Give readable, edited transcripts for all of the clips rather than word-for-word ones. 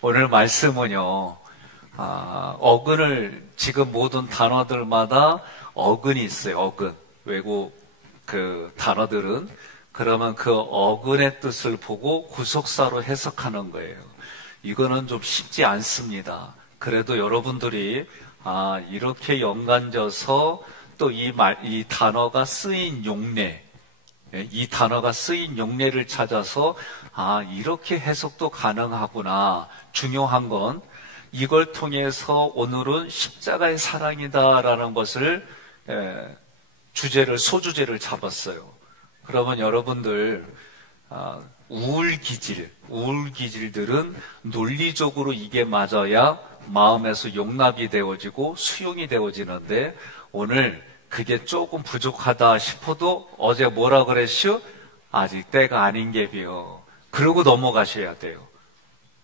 오늘 말씀은요, 어근을, 지금 모든 단어들마다 어근이 있어요, 어근. 외국 그 단어들은. 그러면 그 어근의 뜻을 보고 구속사로 해석하는 거예요. 이거는 좀 쉽지 않습니다. 그래도 여러분들이, 이렇게 연관져서 또 이 단어가 쓰인 용례, 이 단어가 쓰인 용례를 찾아서 이렇게 해석도 가능하구나. 중요한 건 이걸 통해서 오늘은 십자가의 사랑이다라는 것을 소주제를 잡았어요. 그러면 여러분들 우울기질들은 논리적으로 이게 맞아야 마음에서 용납이 되어지고 수용이 되어지는데 오늘 그게 조금 부족하다 싶어도 어제 뭐라 그랬슈? 아직 때가 아닌 게비요. 그러고 넘어가셔야 돼요.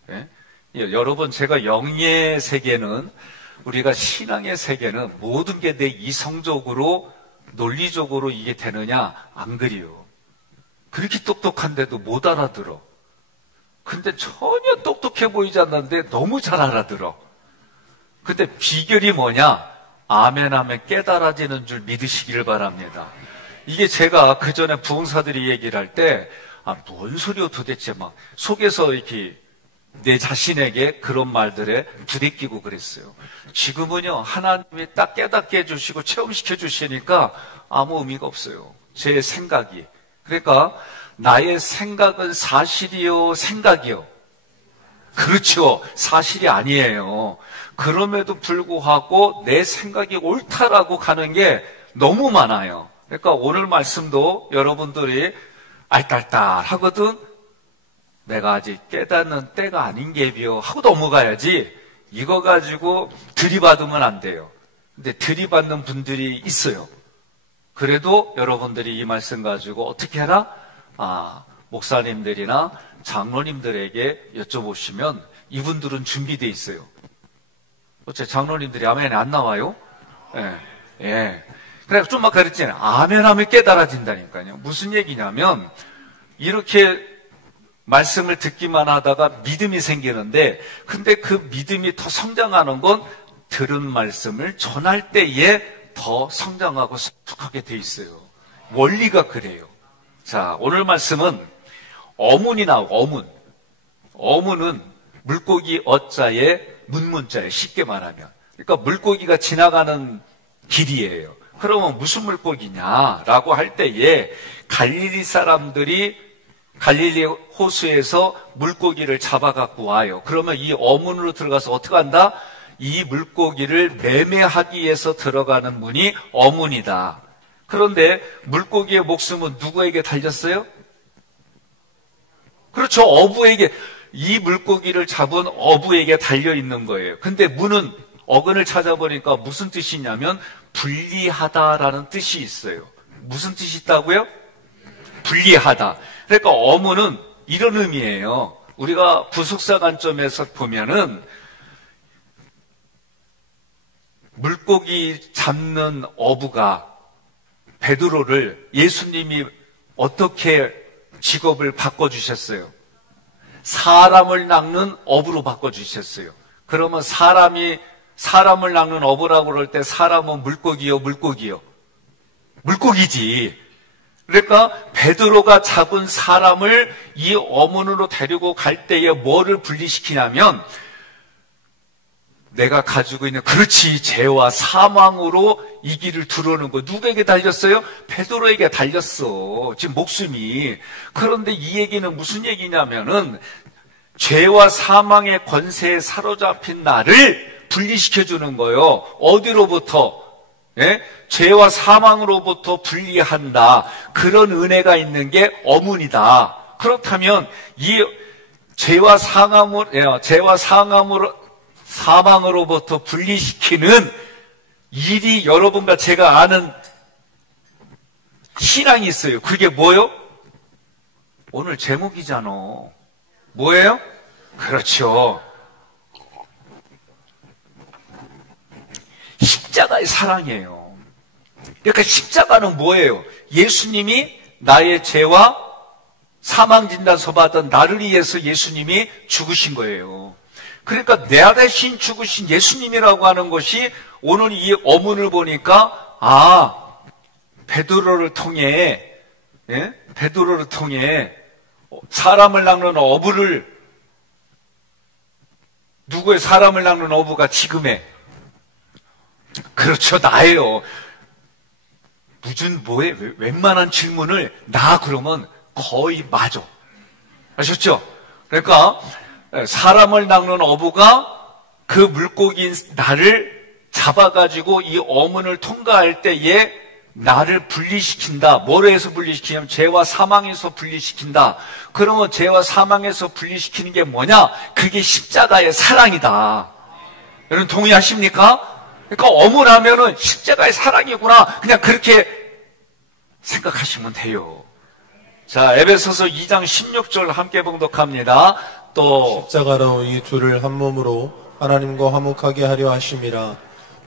예? 여러분, 제가 영의 세계는, 우리가 신앙의 세계는 모든 게 내 이성적으로 논리적으로 이게 되느냐? 안 그래요. 그렇게 똑똑한데도 못 알아들어. 근데 전혀 똑똑해 보이지 않는데 너무 잘 알아들어. 근데 비결이 뭐냐? 아멘 하면 깨달아지는 줄 믿으시기를 바랍니다. 이게 제가 그 전에 부흥사들이 얘기를 할 때, 뭔 소리요 도대체 막 속에서 이렇게 내 자신에게 그런 말들에 부대끼고 그랬어요. 지금은요, 하나님이 딱 깨닫게 해주시고 체험시켜 주시니까 아무 의미가 없어요. 제 생각이. 그러니까 나의 생각은 사실이요, 생각이요. 그렇죠. 사실이 아니에요. 그럼에도 불구하고 내 생각이 옳다라고 가는 게 너무 많아요. 그러니까 오늘 말씀도 여러분들이 알딸딸 하거든. 내가 아직 깨닫는 때가 아닌 게비요 하고 넘어가야지. 이거 가지고 들이받으면 안 돼요. 근데 들이받는 분들이 있어요. 그래도 여러분들이 이 말씀 가지고 어떻게 해라? 목사님들이나 장로님들에게 여쭤보시면 이분들은 준비되어 있어요. 어째 장로님들이 아멘 안 나와요? 예. 그래서 좀 막 그랬잖아요. 아멘 하면 깨달아진다니까요. 무슨 얘기냐면 이렇게 말씀을 듣기만 하다가 믿음이 생기는데, 근데 그 믿음이 더 성장하는 건 들은 말씀을 전할 때에 더 성장하고 성숙하게 돼 있어요. 원리가 그래요. 자, 오늘 말씀은 어문이 나오고, 어문은 물고기 어자에 문문자예요. 쉽게 말하면. 그러니까 물고기가 지나가는 길이에요. 그러면 무슨 물고기냐라고 할 때에 갈릴리 사람들이 갈릴리 호수에서 물고기를 잡아갖고 와요. 그러면 이 어문으로 들어가서 어떻게 한다? 이 물고기를 매매하기 위해서 들어가는 문이 어문이다. 그런데 물고기의 목숨은 누구에게 달렸어요? 그렇죠. 어부에게, 이 물고기를 잡은 어부에게 달려있는 거예요. 근데 문은 어근을 찾아보니까 무슨 뜻이냐면 분리하다라는 뜻이 있어요. 무슨 뜻이 있다고요? 분리하다. 그러니까 어문은 이런 의미예요. 우리가 부속사 관점에서 보면은 물고기 잡는 어부가 베드로를 예수님이 어떻게 직업을 바꿔주셨어요? 사람을 낚는 어부로 바꿔주셨어요. 그러면 사람을 낚는 어부라고 그럴 때 사람은 물고기요? 물고기지. 그러니까 베드로가 잡은 사람을 이 어문으로 데리고 갈 때에 뭐를 분리시키냐면 내가 가지고 있는, 그렇지, 죄와 사망으로 이 길을 들어오는 거. 누구에게 달렸어요? 베드로에게 달렸어. 지금 목숨이. 그런데 이 얘기는 무슨 얘기냐면은 죄와 사망의 권세에 사로잡힌 나를 분리시켜주는 거예요. 어디로부터? 예? 죄와 사망으로부터 분리한다. 그런 은혜가 있는 게 어문이다. 그렇다면 이 죄와 사망으로부터 분리시키는 일이 여러분과 제가 아는 신앙이 있어요. 그게 뭐요? 오늘 제목이잖아. 뭐예요? 그렇죠. 십자가의 사랑이에요. 그러니까 십자가는 뭐예요? 예수님이 나의 죄와 사망 진단서 받은 나를 위해서 예수님이 죽으신 거예요. 그러니까 내 대신 죽으신 예수님이라고 하는 것이 오늘 이 어문을 보니까 베드로를 통해 베드로를 통해 사람을 낚는 어부를 누구의 사람을 낚는 어부가 지금 해? 그렇죠, 나예요. 무슨 뭐에 웬만한 질문을 나 그러면 거의 맞아. 아셨죠? 그러니까 사람을 낚는 어부가 그 물고기인 나를 잡아가지고 이 어문을 통과할 때에 나를 분리시킨다. 뭐로 해서 분리시키냐면 죄와 사망에서 분리시킨다. 그러면 죄와 사망에서 분리시키는 게 뭐냐? 그게 십자가의 사랑이다. 여러분 동의하십니까? 그러니까 어문하면은 십자가의 사랑이구나. 그냥 그렇게 생각하시면 돼요. 자, 에베소서 2장 16절 함께 봉독합니다. 또 십자가로 이 둘을 한 몸으로 하나님과 화목하게 하려 하심이라.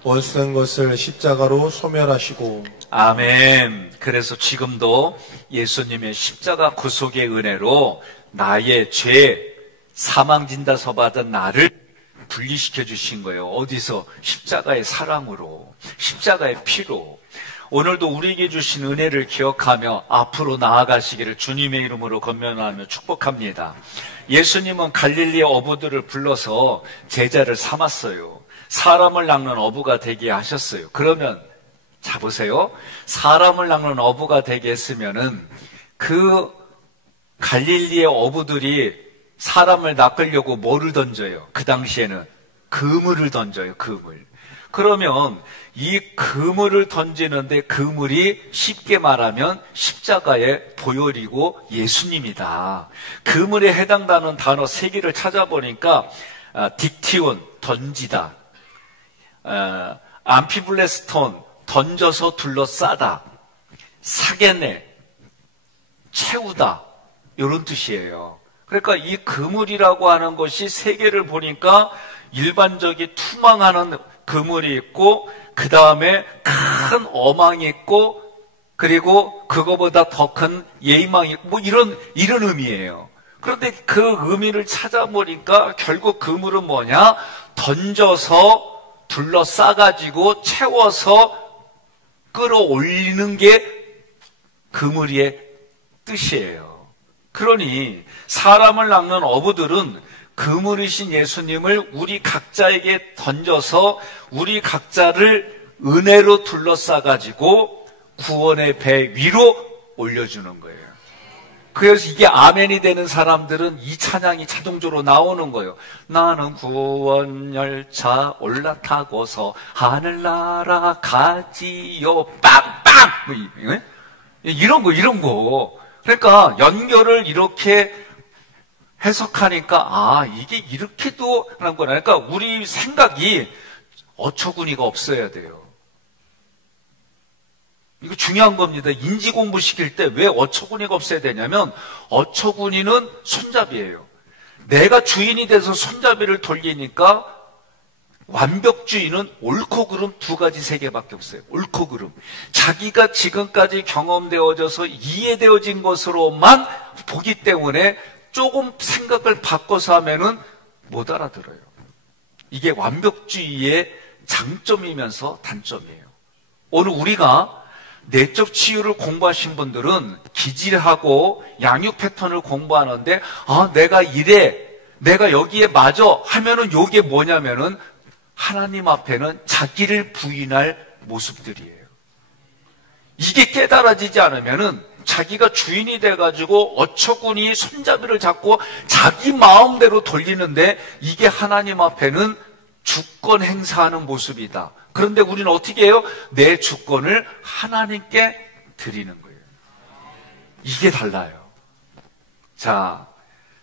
원수된 것을 십자가로 소멸하시고. 아멘. 그래서 지금도 예수님의 십자가 구속의 은혜로 나의 죄, 사망진다서 받은 나를 분리시켜 주신 거예요. 어디서? 십자가의 사랑으로, 십자가의 피로. 오늘도 우리에게 주신 은혜를 기억하며 앞으로 나아가시기를 주님의 이름으로 건면하며 축복합니다. 예수님은 갈릴리 어부들을 불러서 제자를 삼았어요. 사람을 낚는 어부가 되게 하셨어요. 그러면 자 보세요. 사람을 낚는 어부가 되게 했으면은 그 갈릴리의 어부들이 사람을 낚으려고 뭐를 던져요? 그 당시에는 그물을 던져요. 그물. 그러면 이 그물을 던지는데 그물이 쉽게 말하면 십자가의 보혈이고 예수님이다. 그물에 해당되는 단어 3개를 찾아보니까 딕티온, 던지다, 암피블레스톤, 던져서 둘러싸다, 사게네, 채우다, 이런 뜻이에요. 그러니까 이 그물이라고 하는 것이 3개를 보니까 일반적인 투망하는 그물이 있고 그 다음에 큰 어망이 있고 그리고 그거보다 더 큰 예의망이 있고 뭐 이런 의미예요. 그런데 그 의미를 찾아보니까 결국 그물은 뭐냐? 던져서 둘러싸가지고 채워서 끌어올리는 게 그물의 뜻이에요. 그러니 사람을 낚는 어부들은 그물이신 예수님을 우리 각자에게 던져서 우리 각자를 은혜로 둘러싸가지고 구원의 배 위로 올려주는 거예요. 그래서 이게 아멘이 되는 사람들은 이 찬양이 자동적으로 나오는 거예요. 나는 구원열차 올라타고서 하늘나라 가지요 빵빵 이런 거 그러니까 연결을 이렇게 해석하니까 이게 이렇게도 하는 거나. 그러니까 우리 생각이 어처구니가 없어야 돼요. 이거 중요한 겁니다. 인지 공부 시킬 때 왜 어처구니가 없어야 되냐면 어처구니는 손잡이에요. 내가 주인이 돼서 손잡이를 돌리니까 완벽주의는 옳고 그름 2가지 세계밖에 없어요. 옳고 그름. 자기가 지금까지 경험되어져서 이해되어진 것으로만 보기 때문에 조금 생각을 바꿔서 하면은 못 알아들어요. 이게 완벽주의의 장점이면서 단점이에요. 오늘 우리가 내적 치유를 공부하신 분들은 기질하고 양육 패턴을 공부하는데 내가 이래, 내가 여기에 맞아 하면은 요게 뭐냐면은 하나님 앞에는 자기를 부인할 모습들이에요. 이게 깨달아지지 않으면은 자기가 주인이 돼가지고 어처구니 손잡이를 잡고 자기 마음대로 돌리는데 이게 하나님 앞에는 주권 행사하는 모습이다. 그런데 우리는 어떻게 해요? 내 주권을 하나님께 드리는 거예요. 이게 달라요. 자,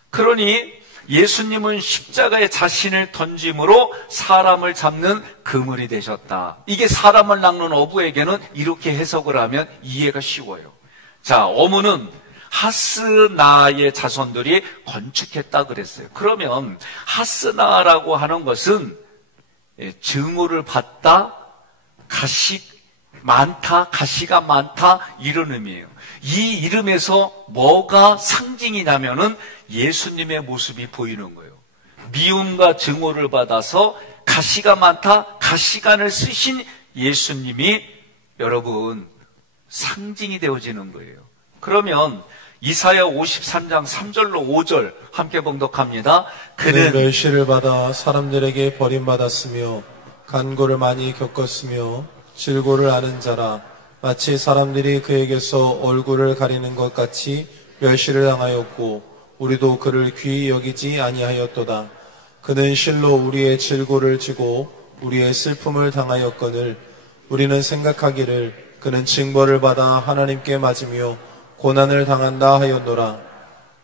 그러니 예수님은 십자가에 자신을 던짐으로 사람을 잡는 그물이 되셨다. 이게 사람을 낚는 어부에게는 이렇게 해석을 하면 이해가 쉬워요. 자, 어문은 하스나의 자손들이 건축했다 그랬어요. 그러면 하스나라고 하는 것은 증오를 받다, 가시가 많다 이런 의미예요. 이 이름에서 뭐가 상징이냐면은 예수님의 모습이 보이는 거예요. 미움과 증오를 받아서 가시가 많다, 가시관을 쓰신 예수님이 여러분 상징이 되어지는 거예요. 그러면 이사야 53장 3절로 5절 함께 봉독합니다. 그는 멸시를 받아 사람들에게 버림받았으며 간고를 많이 겪었으며 질고를 아는 자라. 마치 사람들이 그에게서 얼굴을 가리는 것 같이 멸시를 당하였고 우리도 그를 귀히 여기지 아니하였도다. 그는 실로 우리의 질고를 지고 우리의 슬픔을 당하였거늘 우리는 생각하기를 그는 징벌을 받아 하나님께 맞으며 고난을 당한다 하였노라.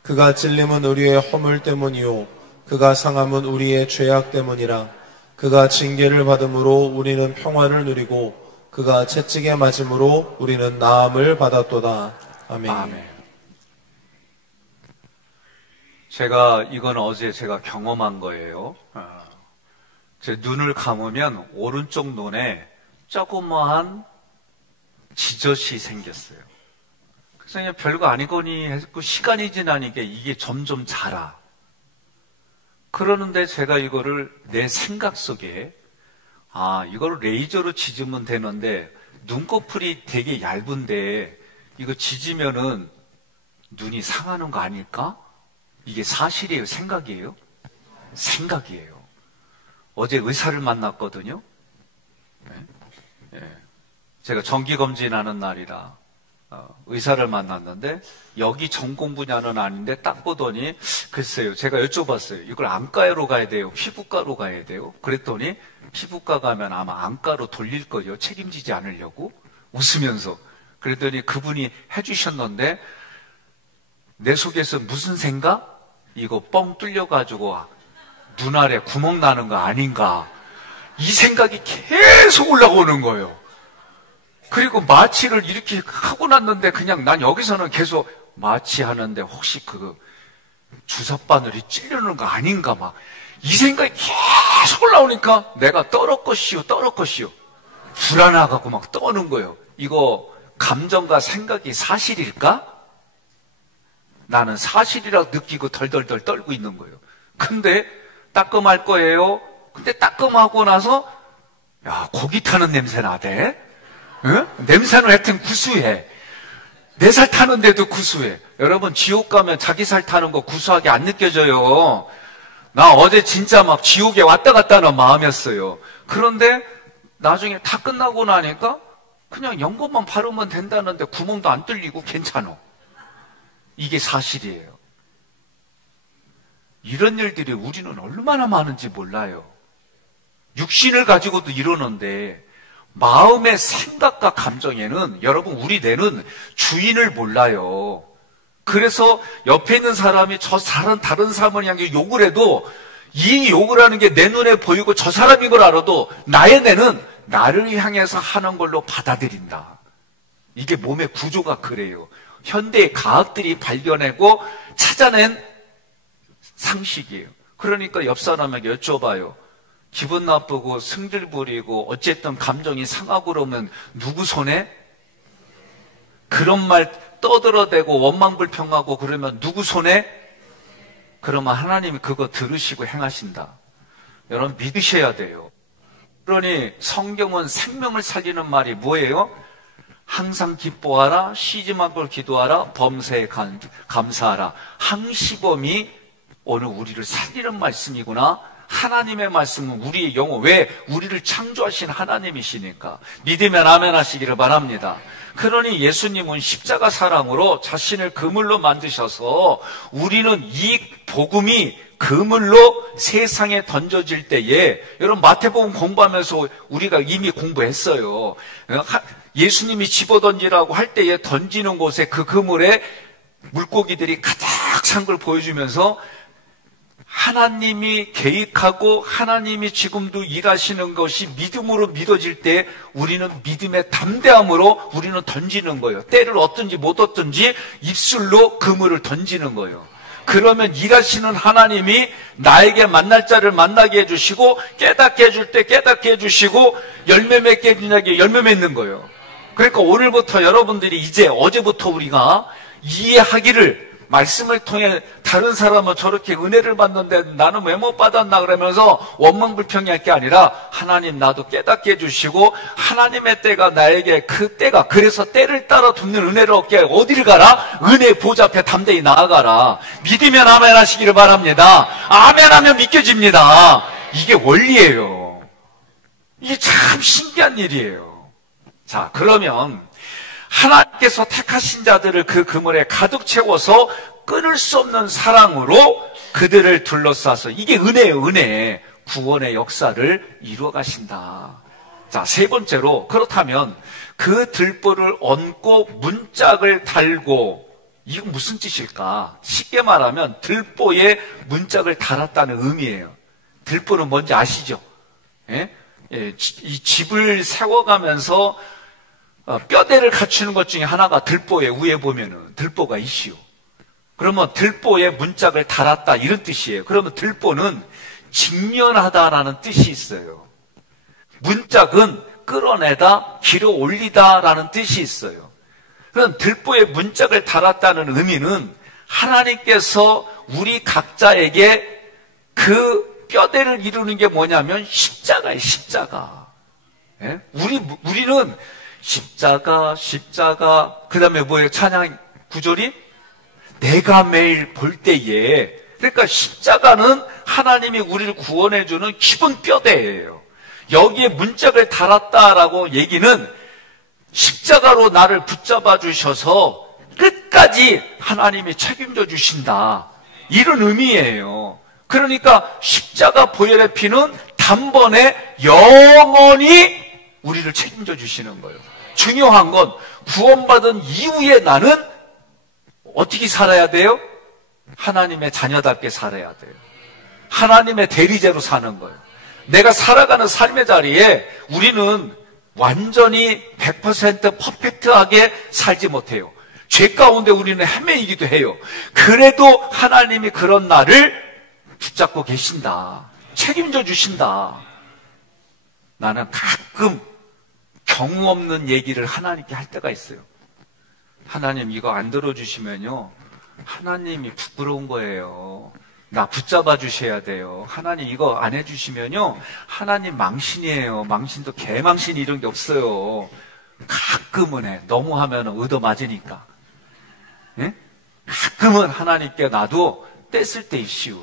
그가 찔림은 우리의 허물 때문이요 그가 상함은 우리의 죄악 때문이라. 그가 징계를 받음으로 우리는 평화를 누리고 그가 채찍에 맞음으로 우리는 나음을 받았도다. 아멘. 아멘. 이건 어제 제가 경험한 거예요. 제 눈을 감으면 오른쪽 눈에 조그마한 지젖이 생겼어요. 그래서 그냥 별거 아니거니 했고 시간이 지나니까 이게 점점 자라. 그러는데 제가 이거를 내 생각 속에 이거를 레이저로 지지면 되는데 눈꺼풀이 되게 얇은데 이거 지지면은 눈이 상하는 거 아닐까? 이게 사실이에요? 생각이에요? 생각이에요. 어제 의사를 만났거든요. 네. 제가 정기검진하는 날이라 의사를 만났는데 여기 전공 분야는 아닌데 딱 보더니 글쎄요. 제가 여쭤봤어요. 이걸 안과로 가야 돼요? 피부과로 가야 돼요? 그랬더니 피부과 가면 아마 안과로 돌릴 거예요. 책임지지 않으려고 웃으면서. 그랬더니 그분이 해주셨는데 내 속에서 무슨 생각? 이거 뻥 뚫려가지고 눈 아래 구멍 나는 거 아닌가? 이 생각이 계속 올라오는 거예요. 그리고 마취를 이렇게 하고 났는데 그냥 난 여기서는 계속 마취하는데 혹시 그 주사바늘이 찔려는 거 아닌가 막 이 생각이 계속 올라오니까 내가 떨었것이요 불안하고 막 떠는 거예요. 이거 감정과 생각이 사실일까? 나는 사실이라고 느끼고 덜덜덜 떨고 있는 거예요. 근데 따끔할 거예요. 근데 따끔하고 나서 고기 타는 냄새 나대. 응? 냄새는 하여튼 구수해. 내 살 타는데도 구수해. 여러분 지옥 가면 자기 살 타는 거 구수하게 안 느껴져요. 나 어제 진짜 막 지옥에 왔다 갔다 하는 마음이었어요. 그런데 나중에 다 끝나고 나니까 그냥 연고만 바르면 된다는데 구멍도 안 뚫리고 괜찮아. 이게 사실이에요. 이런 일들이 우리는 얼마나 많은지 몰라요. 육신을 가지고도 이러는데 마음의 생각과 감정에는 여러분 우리 뇌는 주인을 몰라요. 그래서 옆에 있는 사람이 다른 사람을 향해 욕을 해도 이 욕을 하는 게 내 눈에 보이고 저 사람인 걸 알아도 나의 뇌는 나를 향해서 하는 걸로 받아들인다. 이게 몸의 구조가 그래요. 현대의 과학들이 발견하고 찾아낸 상식이에요. 그러니까 옆 사람에게 여쭤봐요. 기분 나쁘고 승질 부리고 어쨌든 감정이 상하고 그러면 누구 손에? 그런 말 떠들어대고 원망불평하고 그러면 누구 손에? 그러면 하나님이 그거 들으시고 행하신다. 여러분 믿으셔야 돼요. 그러니 성경은 생명을 살리는 말이 뭐예요? 항상 기뻐하라, 쉬지 말고 기도하라, 범사에 감사하라. 항시범이 오늘 우리를 살리는 말씀이구나. 하나님의 말씀은 우리의 영혼, 왜? 우리를 창조하신 하나님이시니까. 믿으면 아멘 하시기를 바랍니다. 그러니 예수님은 십자가 사랑으로 자신을 그물로 만드셔서 우리는 이 복음이 그물로 세상에 던져질 때에, 여러분 마태복음 공부하면서 우리가 이미 공부했어요. 예수님이 집어던지라고 할 때에 던지는 곳에 그 그물에 물고기들이 가득 찬 걸 보여주면서 하나님이 계획하고 하나님이 지금도 일하시는 것이 믿음으로 믿어질 때 우리는 믿음의 담대함으로 우리는 던지는 거예요. 때를 얻든지 못 얻든지 입술로 그물을 던지는 거예요. 그러면 일하시는 하나님이 나에게 만날 자를 만나게 해주시고 깨닫게 해줄 때 깨닫게 해주시고 열매 맺게 해주냐게 열매 맺는 거예요. 그러니까 오늘부터 여러분들이 이제 어제부터 우리가 이해하기를 말씀을 통해 다른 사람은 저렇게 은혜를 받는데 나는 왜 못 받았나 그러면서 원망불평할 게 아니라 하나님 나도 깨닫게 해주시고 하나님의 때가 나에게 그 때가 그래서 때를 따라 돕는 은혜를 얻게 어디를 가라? 은혜 보좌 앞에 담대히 나아가라. 믿으면 아멘 하시기를 바랍니다. 아멘 하면 믿겨집니다. 이게 원리예요. 이게 참 신기한 일이에요. 자, 그러면 하나님께서 택하신 자들을 그 그물에 가득 채워서 끊을 수 없는 사랑으로 그들을 둘러싸서 이게 은혜예요. 은혜. 구원의 역사를 이루어 가신다. 자, 세 번째로 그렇다면 그 들보를 얹고 문짝을 달고 이건 무슨 뜻일까? 쉽게 말하면 들보에 문짝을 달았다는 의미예요. 들보는 뭔지 아시죠? 예? 이 집을 세워가면서 뼈대를 갖추는 것 중에 하나가 들보에 위에 보면은 들보가 있시오. 그러면 들보에 문짝을 달았다 이런 뜻이에요. 그러면 들보는 직면하다라는 뜻이 있어요. 문짝은 끌어내다, 길어 올리다라는 뜻이 있어요. 그럼 들보에 문짝을 달았다는 의미는 하나님께서 우리 각자에게 그 뼈대를 이루는 게 뭐냐면 십자가예요. 십자가. 예? 우리는 십자가, 그 다음에 뭐예요? 찬양 구절이? 내가 매일 볼 때에. 그러니까 십자가는 하나님이 우리를 구원해주는 기본 뼈대예요. 여기에 문짝을 달았다라고 얘기는 십자가로 나를 붙잡아 주셔서 끝까지 하나님이 책임져 주신다. 이런 의미예요. 그러니까 십자가 보혈의 피는 단번에 영원히 우리를 책임져 주시는 거예요. 중요한 건 구원받은 이후에 나는 어떻게 살아야 돼요? 하나님의 자녀답게 살아야 돼요. 하나님의 대리자로 사는 거예요. 내가 살아가는 삶의 자리에 우리는 완전히 100% 퍼펙트하게 살지 못해요. 죄 가운데 우리는 헤매이기도 해요. 그래도 하나님이 그런 나를 붙잡고 계신다. 책임져 주신다. 나는 가끔 경우 없는 얘기를 하나님께 할 때가 있어요. 하나님 이거 안 들어주시면요 하나님이 부끄러운 거예요. 나 붙잡아 주셔야 돼요. 하나님 이거 안 해주시면요 하나님 망신이에요. 망신도 개망신 이런 게 없어요. 가끔은 해. 너무 하면 얻어맞으니까. 예? 가끔은 하나님께 나도 뗐을 때 있시오.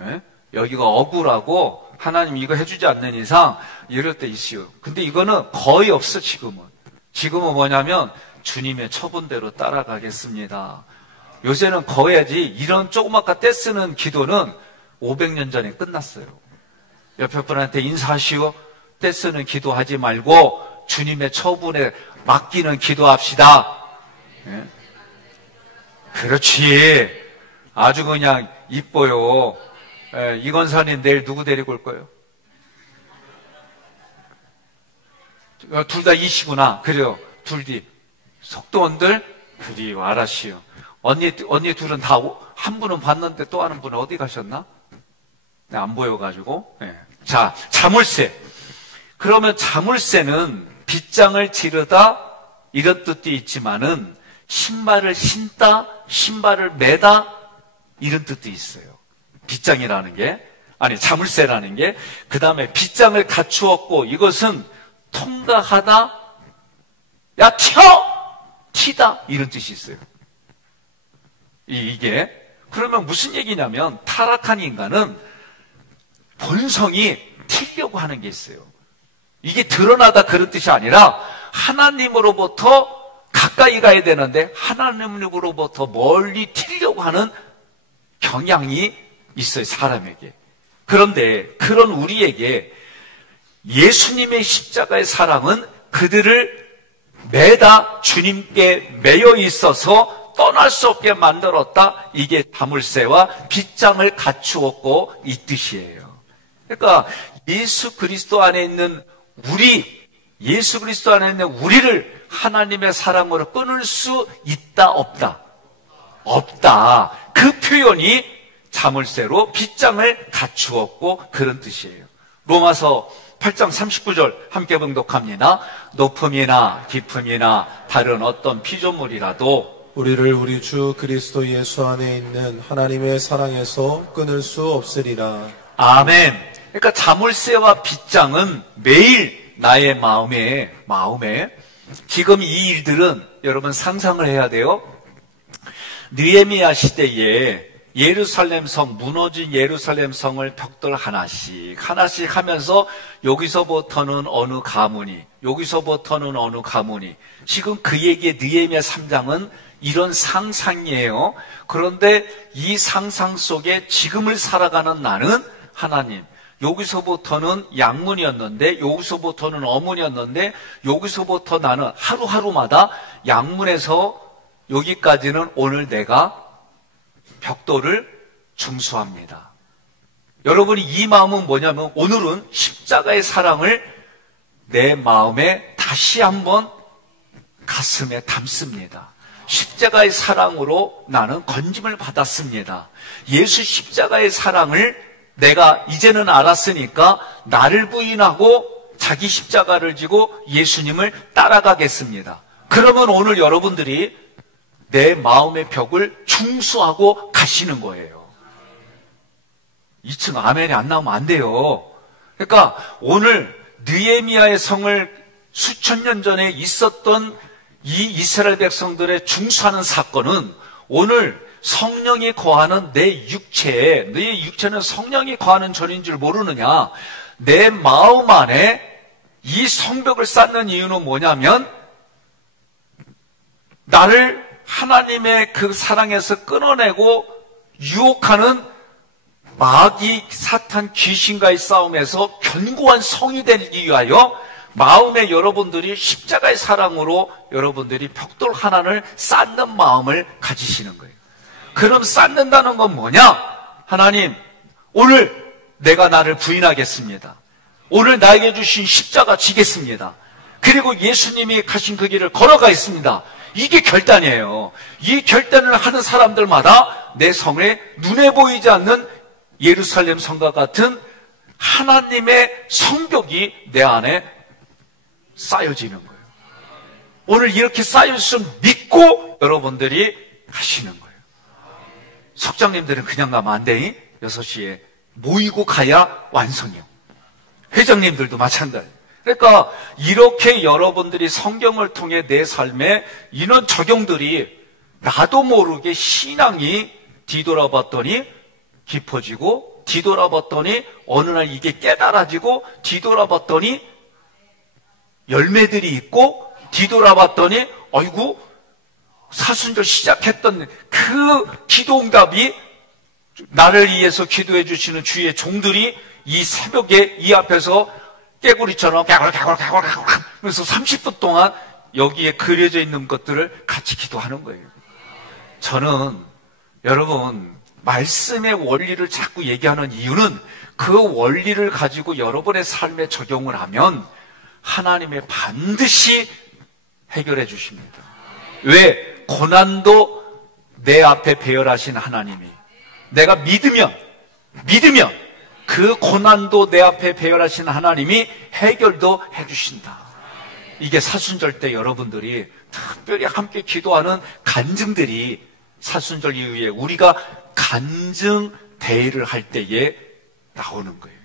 예? 여기가 억울하고 하나님 이거 해주지 않는 이상 이럴 때 있시오. 근데 이거는 거의 없어. 지금은 뭐냐면 주님의 처분대로 따라가겠습니다. 요새는 거해야지. 이런 조그맣게 떼쓰는 기도는 500년 전에 끝났어요. 옆에 분한테 인사하시오. 떼쓰는 기도하지 말고 주님의 처분에 맡기는 기도합시다. 예? 그렇지. 아주 그냥 이뻐요. 예, 이건사님 내일 누구 데리고 올 거예요? 둘 다 이시구나. 그래요. 둘 뒤. 속도원들? 그리요. 알았시오. 언니 둘은 다, 한 분은 봤는데 또 하는 분은 어디 가셨나? 네, 안 보여가지고. 네. 자, 자물쇠. 그러면 자물쇠는 빗장을 지르다, 이런 뜻도 있지만은, 신발을 신다, 신발을 매다, 이런 뜻도 있어요. 빗장이라는 게, 아니, 자물쇠라는 게, 그 다음에 빗장을 갖추었고, 이것은 통과하다, 야, 튀다, 이런 뜻이 있어요. 이게 그러면 무슨 얘기냐면 타락한 인간은 본성이 튀려고 하는 게 있어요. 이게 드러나다 그런 뜻이 아니라 하나님으로부터 가까이 가야 되는데 하나님으로부터 멀리 튀려고 하는 경향이 있어요. 사람에게. 그런데 그런 우리에게 예수님의 십자가의 사랑은 그들을 매다 주님께 매여 있어서 떠날 수 없게 만들었다. 이게 자물쇠와 빗장을 갖추었고 이 뜻이에요. 그러니까 예수 그리스도 안에 있는 예수 그리스도 안에 있는 우리를 하나님의 사랑으로 끊을 수 있다 없다? 없다. 그 표현이 자물쇠로 빗장을 갖추었고 그런 뜻이에요. 로마서 8장 39절 함께 봉독합니다. 높음이나 깊음이나 다른 어떤 피조물이라도 우리를 우리 주 그리스도 예수 안에 있는 하나님의 사랑에서 끊을 수 없으리라. 아멘. 그러니까 자물쇠와 빗장은 매일 나의 마음에 지금 이 일들은 여러분 상상을 해야 돼요. 느헤미야 시대에 예루살렘 성, 무너진 예루살렘 성을 벽돌 하나씩 하면서 여기서부터는 어느 가문이, 여기서부터는 어느 가문이. 지금 그 얘기의 느헤미야 3장은 이런 상상이에요. 그런데 이 상상 속에 지금을 살아가는 나는 하나님, 여기서부터는 양문이었는데 여기서부터는 어문이었는데 여기서부터 나는 하루하루마다 양문에서 여기까지는 오늘 내가 벽돌을 중수합니다. 여러분이 이 마음은 뭐냐면 오늘은 십자가의 사랑을 내 마음에 다시 한번 가슴에 담습니다. 십자가의 사랑으로 나는 건짐을 받았습니다. 예수 십자가의 사랑을 내가 이제는 알았으니까 나를 부인하고 자기 십자가를 지고 예수님을 따라가겠습니다. 그러면 오늘 여러분들이 내 마음의 벽을 중수하고 가시는 거예요. 2층 아멘이 안 나오면 안 돼요. 그러니까 오늘 느헤미야의 성을 수천 년 전에 있었던 이 이스라엘 백성들의 중수하는 사건은 오늘 성령이 거하는 내 육체에, 내 육체는 성령이 거하는 전인 줄 모르느냐? 내 마음 안에 이 성벽을 쌓는 이유는 뭐냐면 나를 하나님의 그 사랑에서 끊어내고 유혹하는 마귀, 사탄, 귀신과의 싸움에서 견고한 성이 되기 위하여 마음에 여러분들이 십자가의 사랑으로 여러분들이 벽돌 하나를 쌓는 마음을 가지시는 거예요. 그럼 쌓는다는 건 뭐냐? 하나님, 오늘 내가 나를 부인하겠습니다. 오늘 나에게 주신 십자가 지겠습니다. 그리고 예수님이 가신 그 길을 걸어가 있습니다. 이게 결단이에요. 이 결단을 하는 사람들마다 내 성에 눈에 보이지 않는 예루살렘 성과 같은 하나님의 성벽이 내 안에 쌓여지는 거예요. 오늘 이렇게 쌓였음 믿고 여러분들이 가시는 거예요. 석장님들은 그냥 가면 안 돼. 6시에 모이고 가야 완성이요. 회장님들도 마찬가지예요. 그러니까 이렇게 여러분들이 성경을 통해 내 삶에 이런 적용들이 나도 모르게 신앙이 뒤돌아봤더니 깊어지고 뒤돌아봤더니 어느 날 이게 깨달아지고 뒤돌아봤더니 열매들이 있고 뒤돌아봤더니 아이고 사순절 시작했던 그 기도응답이 나를 위해서 기도해 주시는 주의 종들이 이 새벽에 이 앞에서 깨구리처럼 가골 그래서 30분 동안 여기에 그려져 있는 것들을 같이 기도하는 거예요. 저는 여러분 말씀의 원리를 자꾸 얘기하는 이유는 그 원리를 가지고 여러분의 삶에 적용을 하면 하나님의 반드시 해결해 주십니다. 왜? 고난도 내 앞에 배열하신 하나님이 내가 믿으면 그 고난도 내 앞에 배열하신 하나님이 해결도 해주신다. 이게 사순절 때 여러분들이 특별히 함께 기도하는 간증들이 사순절 이후에 우리가 간증 대회를 할 때에 나오는 거예요.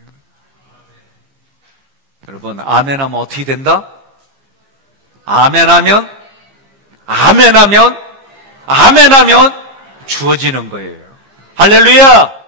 여러분 아멘하면 어떻게 된다? 아멘하면 주어지는 거예요. 할렐루야!